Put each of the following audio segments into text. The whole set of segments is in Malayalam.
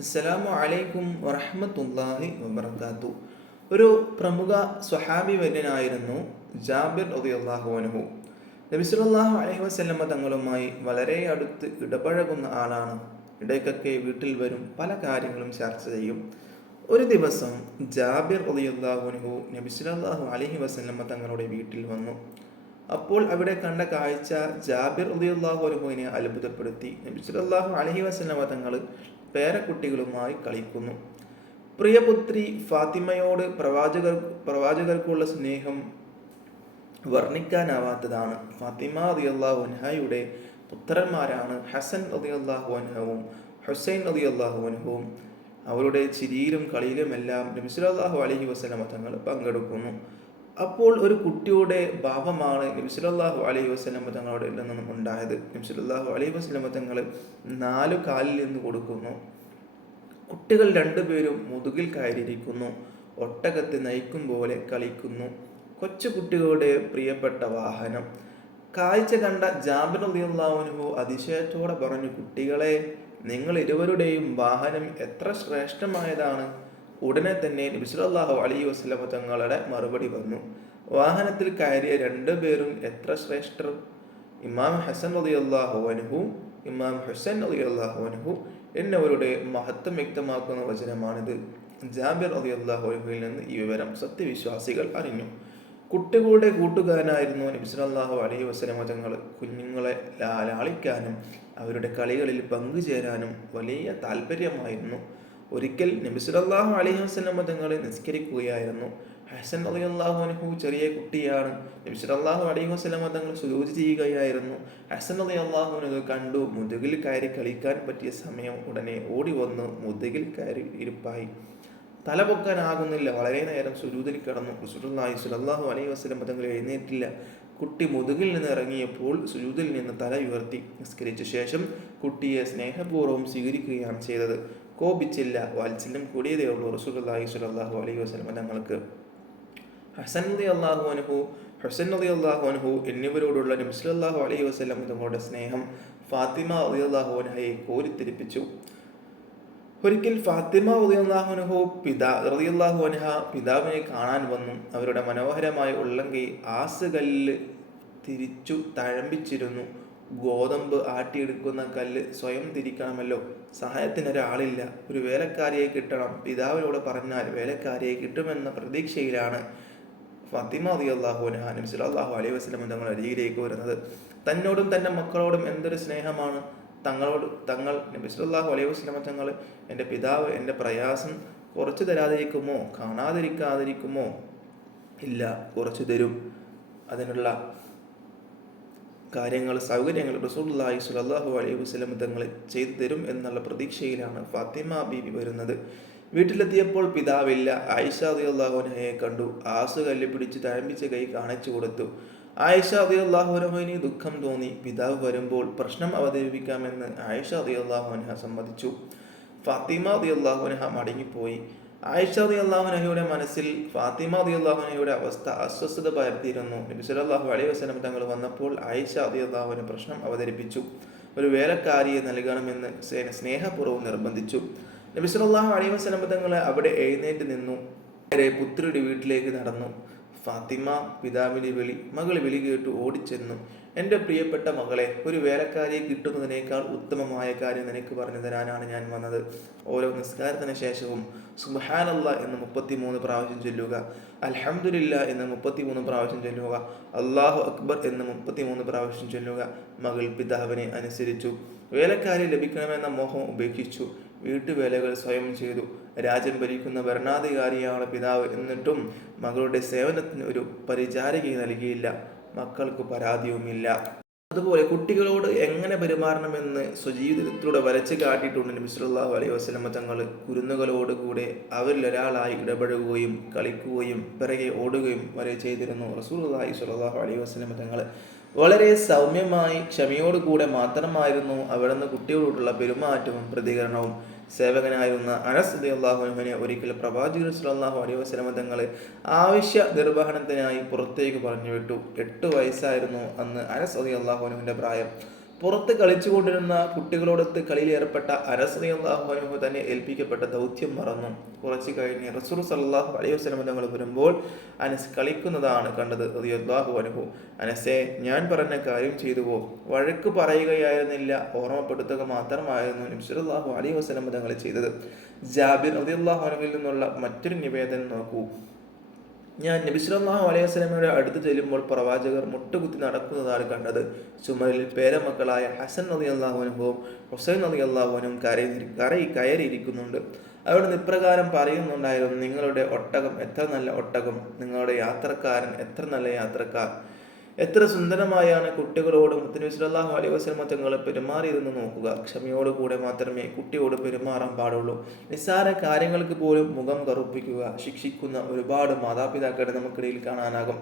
അസ്സലാമു അലൈക്കും വറഹ്മത്തുള്ളാഹി വബറകാത്തു. ഒരു പ്രമുഖ സ്വഹാബി വര്യനായിരുന്നു ജാബിർ റളിയല്ലാഹു അൻഹു. നബി സല്ലല്ലാഹു അലൈഹി വസല്ലമ തങ്ങളുമായി വളരെ അടുത്ത് ഇടപഴകുന്ന ആളാണ്. ഇടയ്ക്കൊക്കെ വീട്ടിൽ വരും, പല കാര്യങ്ങളും ചർച്ച ചെയ്യും. ഒരു ദിവസം ജാബിർ റളിയല്ലാഹു അൻഹു നബി സല്ലല്ലാഹു അലൈഹി വസല്ലമ തങ്ങളുടെ വീട്ടിൽ വന്നു. അപ്പോൾ അവിടെ കണ്ട കാഴ്ച ജാബിർ റളിയല്ലാഹു അൻഹുവിനെ അത്ഭുതപ്പെടുത്തി. നബി സല്ലല്ലാഹു അലൈഹി വസല്ലമ തങ്ങൾ പേരക്കുട്ടികളുമായി കളിക്കുന്നു. പ്രിയപുത്രി ഫാത്തിമയോട് പ്രവാചകർക്കുള്ള സ്നേഹം വർണ്ണിക്കാനാവാത്തതാണ്. ഫാത്തിമ റളിയല്ലാഹു അൻഹയുടെ പുത്രന്മാരാണ് ഹസൻ റളിയല്ലാഹു അൻഹുവും ഹുസൈൻ റളിയല്ലാഹു അൻഹുവും. അവരുടെ ചിരിയിലും കളിയിലുമെല്ലാം നബി സല്ലല്ലാഹു അലൈഹി വസല്ലമ തങ്ങൾ പങ്കെടുക്കുന്നു. അപ്പോൾ ഒരു കുട്ടിയുടെ ഭാവമാണ് നബി സല്ലല്ലാഹു അലൈഹി വസല്ലമ തങ്ങളുടെ നിന്നും ഉണ്ടായത്. നബി സല്ലല്ലാഹു അലൈഹി വസല്ലമ തങ്ങൾ 4 കാലിൽ നിന്ന് കൊടുക്കുന്നു. കുട്ടികൾ രണ്ടുപേരും മുതുകിൽ കയറിയിരിക്കുന്നു. ഒട്ടകത്തെ നയിക്കും പോലെ കളിക്കുന്നു. കൊച്ചു കുട്ടികളുടെ പ്രിയപ്പെട്ട വാഹനം. കാഴ്ച കണ്ട ജാബിർ റളിയല്ലാഹു അൻഹു അതിശയത്തോടെ പറഞ്ഞു, കുട്ടികളെ, നിങ്ങൾ ഇരുവരുടെയും വാഹനം എത്ര ശ്രേഷ്ഠമായതാണ്. ഉടനെ തന്നെ നബി സല്ലല്ലാഹു അലൈഹി വസല്ലമ തങ്ങളുടെ മറുപടി വന്നു, വാഹനത്തിൽ കയറിയ രണ്ടുപേരും എത്ര ശ്രേഷ്ഠർ. ഇമാം ഹസൻ റളിയല്ലാഹു അൻഹു, ഇമാം ഹുസൈൻ റളിയല്ലാഹു അൻഹു എന്നിവരുടെ മഹത്വം വ്യക്തമാക്കുന്ന വചനമാണിത്. ജാബിർ റളിയല്ലാഹു അൻഹുവിൽ നിന്ന് ഈ വിവരം സത്യവിശ്വാസികൾ അറിഞ്ഞു. കുട്ടികളുടെ കൂട്ടുകാരനായിരുന്നു നബി സല്ലല്ലാഹു അലൈഹി വസല്ലമ തങ്ങൾ. കുഞ്ഞുങ്ങളെ ലാളിക്കാനും അവരുടെ കളികളിൽ പങ്കുചേരാനും വലിയ താല്പര്യമായിരുന്നു. ഒരിക്കൽ നബി സല്ലല്ലാഹു അലൈഹി വസല്ലമ തങ്ങൾ നിസ്കരിക്കുകയായിരുന്നു. ഹസൻ റളിയല്ലാഹു അൻഹു ചെറിയ കുട്ടിയാണ്. നബി സല്ലല്ലാഹു അലൈഹി വസല്ലമ തങ്ങൾ സുജൂദ് ചെയ്യുകയായിരുന്നു. ഹസൻ റളിയല്ലാഹു അൻഹു കണ്ടു മുതുകിൽ കയറി കളിക്കാൻ പറ്റിയ സമയം. ഉടനെ ഓടി വന്ന് മുതുകിൽ കയറി ഇരിപ്പായി. തല പൊക്കാനാകുന്നില്ല. വളരെ നേരം സുജൂദിൽ കിടന്നു. റസൂലുള്ളാഹി സ്വല്ലല്ലാഹു അലൈഹി വസല്ലമ തങ്ങൾ എഴുന്നേറ്റില്ല. കുട്ടി മുതുകിൽ നിന്ന് ഇറങ്ങിയപ്പോൾ സുജൂദിൽ നിന്ന് തല ഉയർത്തി. നിസ്കരിച്ച ശേഷം കുട്ടിയെ സ്നേഹപൂർവ്വം സ്വീകരിക്കുകയാണ് ചെയ്തത്. കോപിച്ചില്ല. വാത്സല്യം കൂടിയതേ ഉള്ളൂ റസൂലുള്ളാഹി സ്വല്ലല്ലാഹു അലൈഹി വസല്ലമ തങ്ങൾക്ക്. ഹസൻ റളിയല്ലാഹു അൻഹു, ഹുസൈൻ റളിയല്ലാഹു അൻഹു എന്നിവരോടുള്ള നബി സല്ലല്ലാഹു അലൈഹി വസല്ലമ തങ്ങളുടെ സ്നേഹം ഫാത്തിമ റളിയല്ലാഹു അൻഹയെ കോരിത്തെരിപ്പിച്ചു. ഒരിക്കൽ ഫാത്തിമ റളിയല്ലാഹു അൻഹ പിതാവിനെ കാണാൻ വന്നു. അവരുടെ മനോഹരമായ ഉള്ളങ്കൈ ആസുകല്ല് തിരിച്ചു തഴമ്പിച്ചിരുന്നു. ഗോതമ്പ് ആട്ടിയെടുക്കുന്ന കല്ല് സ്വയം തിരിക്കണമല്ലോ. സഹായത്തിനൊരാളില്ല. ഒരു വേലക്കാരിയെ കിട്ടണം. പിതാവിനോട് പറഞ്ഞാൽ വേലക്കാരിയെ കിട്ടുമെന്ന പ്രതീക്ഷയിലാണ് ഫാത്തിമ റളിയല്ലാഹു അൻഹ നബി സല്ലല്ലാഹു അലൈഹി വസല്ലം തങ്ങളുടെ അരികിലേക്ക് വരുന്നത്. തന്നോടും തൻ്റെ മക്കളോടും എന്തൊരു സ്നേഹമാണ്. തങ്ങൾ നബി സല്ലല്ലാഹു അലൈഹി വസല്ലം തങ്ങൾ, എൻ്റെ പിതാവ് എൻ്റെ പ്രയാസം കുറച്ചു തരാതിരിക്കുമോ, കാണാതിരിക്കാതിരിക്കുമോ? ഇല്ല, കുറച്ചു തരും. അതിനുള്ള കാര്യങ്ങൾ, സൗകര്യങ്ങൾ റസൂലുള്ളാഹി സ്വല്ലല്ലാഹു അലൈഹി വസല്ലം തങ്ങൾ ചെയ്തു തരും എന്നുള്ള പ്രതീക്ഷയിലാണ് ഫാത്തിമ ബീവി വരുന്നത്. വീട്ടിലെത്തിയപ്പോൾ പിതാവില്ല. ആയിഷ റളിയല്ലാഹു അൻഹയെ കണ്ടു. ആസുകല്ല് പിടിച്ച് തഴമ്പിച്ച കൈ കാണിച്ചു കൊടുത്തു. ആയിഷ റളിയല്ലാഹു അൻഹയിന് ദുഃഖം തോന്നി. പിതാവ് വരുമ്പോൾ പ്രശ്നം അവതരിപ്പിക്കാമെന്ന് ആയിഷ റളിയല്ലാഹു അൻഹ സമ്മതിച്ചു. ഫാത്തിമ റളിയല്ലാഹു അൻഹ മടങ്ങിപ്പോയി. ആയിഷ റളിയല്ലാഹു അൻഹയുടെ മനസ്സിൽ ഫാത്തിമ റളിയല്ലാഹു അൻഹയുടെ അവസ്ഥ അസ്വസ്ഥത പരത്തിയിരുന്നു. നബി സല്ലല്ലാഹു അലൈഹി വസല്ലം തങ്ങൾ വന്നപ്പോൾ ആയിഷ റളിയല്ലാഹു അൻഹ പ്രശ്നം അവതരിപ്പിച്ചു. ഒരു വേലക്കാരിയെ നൽകണമെന്ന് സ്നേഹപൂർവ്വം നിർബന്ധിച്ചു. നബി സല്ലല്ലാഹു അലൈഹി വസല്ലം തങ്ങൾ അവിടെ എഴുന്നേറ്റ് നിന്നു. പുത്രിയുടെ വീട്ടിലേക്ക് നടന്നു. ഫാത്തിമ പിതാവിൻ്റെ മകൾ വിളി കേട്ടു ഓടിച്ചെന്നു. എൻ്റെ പ്രിയപ്പെട്ട മകളെ, ഒരു വേലക്കാരിയെ കിട്ടുന്നതിനേക്കാൾ ഉത്തമമായ കാര്യം നിനക്ക് പറഞ്ഞു തരാനാണ് ഞാൻ വന്നത്. ഓരോ നിസ്കാരത്തിന് ശേഷവും സുബ്ഹാനല്ലാഹ് എന്ന് 33 പ്രാവശ്യം ചൊല്ലുക, അൽഹംദുലില്ലാഹ് എന്ന് 33 പ്രാവശ്യം ചൊല്ലുക, അല്ലാഹു അക്ബർ എന്ന് 33 പ്രാവശ്യം ചൊല്ലുക. മകൾ പിതാവിനെ അനുസരിച്ചു. വേലക്കാരി ലഭിക്കണമെന്ന മോഹം ഉപേക്ഷിച്ചു. വീട്ടുവേലകൾ സ്വയം ചെയ്തു. രാജ്യം ഭരിക്കുന്ന ഭരണാധികാരിയാണ് പിതാവ്. എന്നിട്ടും മകളുടെ സേവനത്തിന് ഒരു പരിചാരികയെ നൽകിയില്ല. മക്കൾക്ക് പരാതിയുമില്ല. അതുപോലെ കുട്ടികളോട് എങ്ങനെ പെരുമാറണമെന്ന് സ്വജീവിതത്തിലൂടെ വരച്ച് കാട്ടിയിട്ടുണ്ട് നബി സല്ലല്ലാഹു അലൈഹി വസല്ലം തങ്ങൾ. കുരുന്നുകളോടുകൂടെ അവരിൽ ഒരാളായി ഇടപഴകുകയും കളിക്കുകയും പിറകെ ഓടുകയും വരെ ചെയ്തിരുന്നു റസൂലുള്ളാഹി സ്വല്ലല്ലാഹു അലൈഹി വസല്ലം തങ്ങൾ. വളരെ സൗമ്യമായി ക്ഷമയോടുകൂടെ മാത്രമായിരുന്നു അവിടുന്ന് കുട്ടികളോടുള്ള പെരുമാറ്റവും പ്രതികരണവും. സേവകനായിരുന്ന അനസ് റളിയല്ലാഹു അൻഹുവിനെ ഒരിക്കൽ പ്രവാചകൻ സ്വല്ലല്ലാഹു അലൈഹി വസല്ലം തങ്ങൾ ആവശ്യ നിർവഹണത്തിനായി പുറത്തേക്ക് പറഞ്ഞു വിട്ടു. 8 വയസ്സായിരുന്നു അന്ന് അനസ് റളിയല്ലാഹു അൻഹുവിൻ്റെ പ്രായം. പുറത്ത് കളിച്ചുകൊണ്ടിരുന്ന കുട്ടികളോടൊത്ത് കളിയിൽ ഏർപ്പെട്ട അനസ് റളിയല്ലാഹു അൻഹു തന്നെ ഏൽപ്പിക്കപ്പെട്ട ദൗത്യം മറന്നു. കുറച്ച് കഴിഞ്ഞ് റസൂൽ സല്ലല്ലാഹു അലൈഹി വസല്ലം തങ്ങൾ വരുമ്പോൾ അനസ് കളിക്കുന്നതാണ് കണ്ടത് റളിയല്ലാഹു അൻഹു. അനസേ, ഞാൻ പറഞ്ഞ കാര്യം ചെയ്തുവോ? വഴക്ക് പറയുകയായിരുന്നില്ല, ഓർമ്മപ്പെടുത്തുക മാത്രമായിരുന്നു നബി സല്ലല്ലാഹു അലൈഹി വസല്ലം തങ്ങൾ ചെയ്തത്. ജാബിർ റളിയല്ലാഹു അൻഹുവിൽ നിന്നുള്ള മറ്റൊരു നിവേദനം നോക്കൂ. ഞാൻ നബി സല്ലല്ലാഹു അലൈഹി വസല്ലമയുടെ അടുത്ത് ചെല്ലുമ്പോൾ പ്രവാചകർ മുട്ടുകുത്തി നടക്കുന്നതാണ് കണ്ടത്. ചുമരിൽ പേരമക്കളായ ഹസൻ റളിയല്ലാഹു അൻഹുവും ഹുസൈൻ റളിയല്ലാഹു അൻഹുവും കയറിയിരിക്കുന്നുണ്ട്. അവിടുന്ന് ഇപ്രകാരം പറയുന്നുണ്ടായിരുന്നു: നിങ്ങളുടെ ഒട്ടകം എത്ര നല്ല ഒട്ടകം, നിങ്ങളുടെ യാത്രക്കാരൻ എത്ര നല്ല യാത്രക്കാർ. എത്ര സുന്ദരമായാണ് കുട്ടികളോട് മുത്തുനബി സല്ലല്ലാഹു അലൈഹി വസല്ലമ തങ്ങൾ പെരുമാറിയതെന്ന് നോക്കുക. ക്ഷമയോടുകൂടെ മാത്രമേ കുട്ടിയോട് പെരുമാറാൻ പാടുള്ളൂ. നിസ്സാര കാര്യങ്ങൾക്ക് പോലും മുഖം കറുപ്പിക്കുക, ശിക്ഷിക്കുന്ന ഒരുപാട് മാതാപിതാക്കളെ നമുക്കിടയിൽ കാണാനാകും.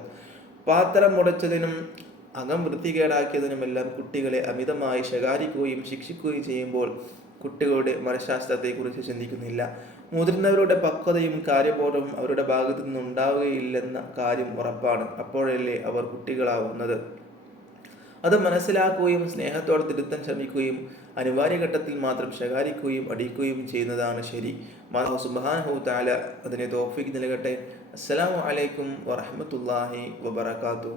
പാത്രം മുടച്ചതിനും അകം വൃത്തികേടാക്കിയതിനുമെല്ലാം കുട്ടികളെ അമിതമായി ശകാരിക്കുകയും ശിക്ഷിക്കുകയും ചെയ്യുമ്പോൾ കുട്ടികളുടെ മനഃശാസ്ത്രത്തെക്കുറിച്ച് ചിന്തിക്കുന്നില്ല. മുതിർന്നവരുടെ പക്വതയും കാര്യബോധവും അവരുടെ ഭാഗത്തു നിന്നുണ്ടാവുകയില്ലെന്ന കാര്യം ഉറപ്പാണ്. അപ്പോഴല്ലേ അവർ കുട്ടികളാവുന്നത്. അത് മനസ്സിലാക്കുകയും സ്നേഹത്തോടെ തിരുത്താൻ ശ്രമിക്കുകയും അനിവാര്യ ഘട്ടത്തിൽ മാത്രം ശകാരിക്കുകയും അടിക്കുകയും ചെയ്യുന്നതാണ് ശരി. അല്ലാഹു സുബ്ഹാനഹു തആല അതിനെ തൗഫീഖ് നൽകട്ടെ. അസ്സലാമു അലൈക്കും വറഹ്മത്തുള്ളാഹി വബറകാതുഹു.